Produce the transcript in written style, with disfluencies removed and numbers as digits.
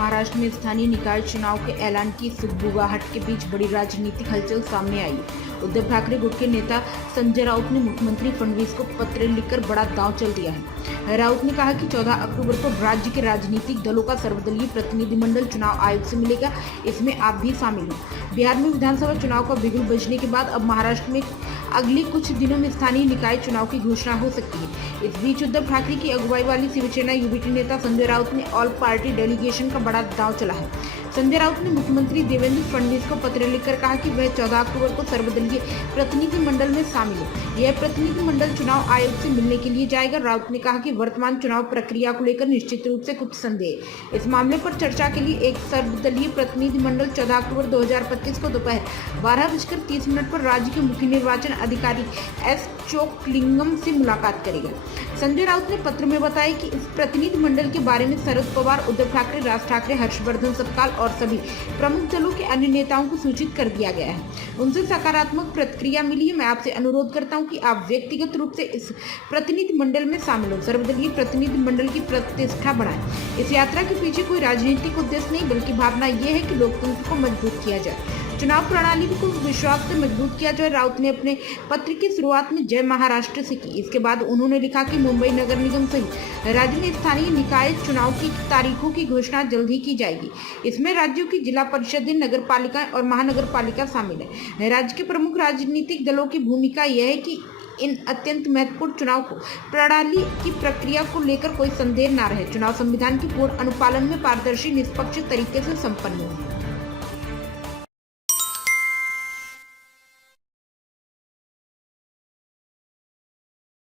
महाराष्ट्र में स्थानीय निकाय चुनाव के ऐलान की सुगबुगाहट के बीच बड़ी राजनीतिक हलचल सामने आई। उद्धव ठाकरे गुट के नेता संजय राउत ने मुख्यमंत्री फडणवीस को पत्र लिखकर बड़ा दांव चल दिया है। राउत ने कहा कि 14 अक्टूबर को राज्य के राजनीतिक दलों का सर्वदलीय प्रतिनिधिमंडल चुनाव आयोग से मिलेगा, इसमें आप भी शामिल हो। बिहार में विधानसभा चुनाव का बिगुल बजने के बाद अब महाराष्ट्र में अगले कुछ दिनों में स्थानीय निकाय चुनाव की घोषणा हो सकती है। इस बीच उद्धव ठाकरे की अगुवाई वाली शिवसेना यूबीटी नेता संजय राउत ने ऑल पार्टी डेलीगेशन का बड़ा दांव चला है। संजय राउत ने मुख्यमंत्री देवेंद्र फडणवीस को पत्र लिखकर कहा कि वह 14 अक्टूबर को सर्वदलीय प्रतिनिधिमंडल में शामिल है। यह प्रतिनिधिमंडल चुनाव आयोग से मिलने के लिए जाएगा। राउत ने कहा कि वर्तमान चुनाव प्रक्रिया को लेकर निश्चित रूप से कुछ संदेह। इस मामले पर चर्चा के लिए एक सर्वदलीय प्रतिनिधिमंडल 14 अक्टूबर 2025 को दोपहर 12:30 पर राज्य के मुख्य निर्वाचन अधिकारी एस चोकलिंगम से मुलाकात करेगा। संजय राउत ने पत्र में बताया कि इस प्रतिनिधिमंडल के बारे में शरद पवार, उद्धव ठाकरे, राज ठाकरे, हर्षवर्धन सपकाल और सभी प्रमुख दलों के अन्य नेताओं को सूचित कर दिया गया है। उनसे सकारात्मक प्रतिक्रिया मिली है। मैं आपसे अनुरोध करता हूं कि आप व्यक्तिगत रूप से इस प्रतिनिधिमंडल में शामिल हो, सर्वदलीय प्रतिनिधिमंडल की प्रतिष्ठा बढ़ाएं। इस यात्रा के पीछे कोई राजनीतिक उद्देश्य नहीं, बल्कि भावना यह है कि लोकतंत्र को मजबूत किया जाए, चुनाव प्रणाली को विश्वास से मजबूत किया जाए। राउत ने अपने पत्र की शुरुआत में जय महाराष्ट्र से की। इसके बाद उन्होंने लिखा कि मुंबई नगर निगम सहित राज्य में स्थानीय निकाय चुनाव की तारीखों की घोषणा जल्द ही की जाएगी। इसमें राज्यों की जिला परिषदें, नगर पालिकाएं और महानगर पालिका शामिल है। राज्य के प्रमुख राजनीतिक दलों की भूमिका यह है कि इन अत्यंत महत्वपूर्ण चुनाव को प्रणाली की प्रक्रिया को लेकर कोई संदेह न रहे। चुनाव संविधान के पूर्ण अनुपालन में पारदर्शी निष्पक्ष तरीके से संपन्न हो।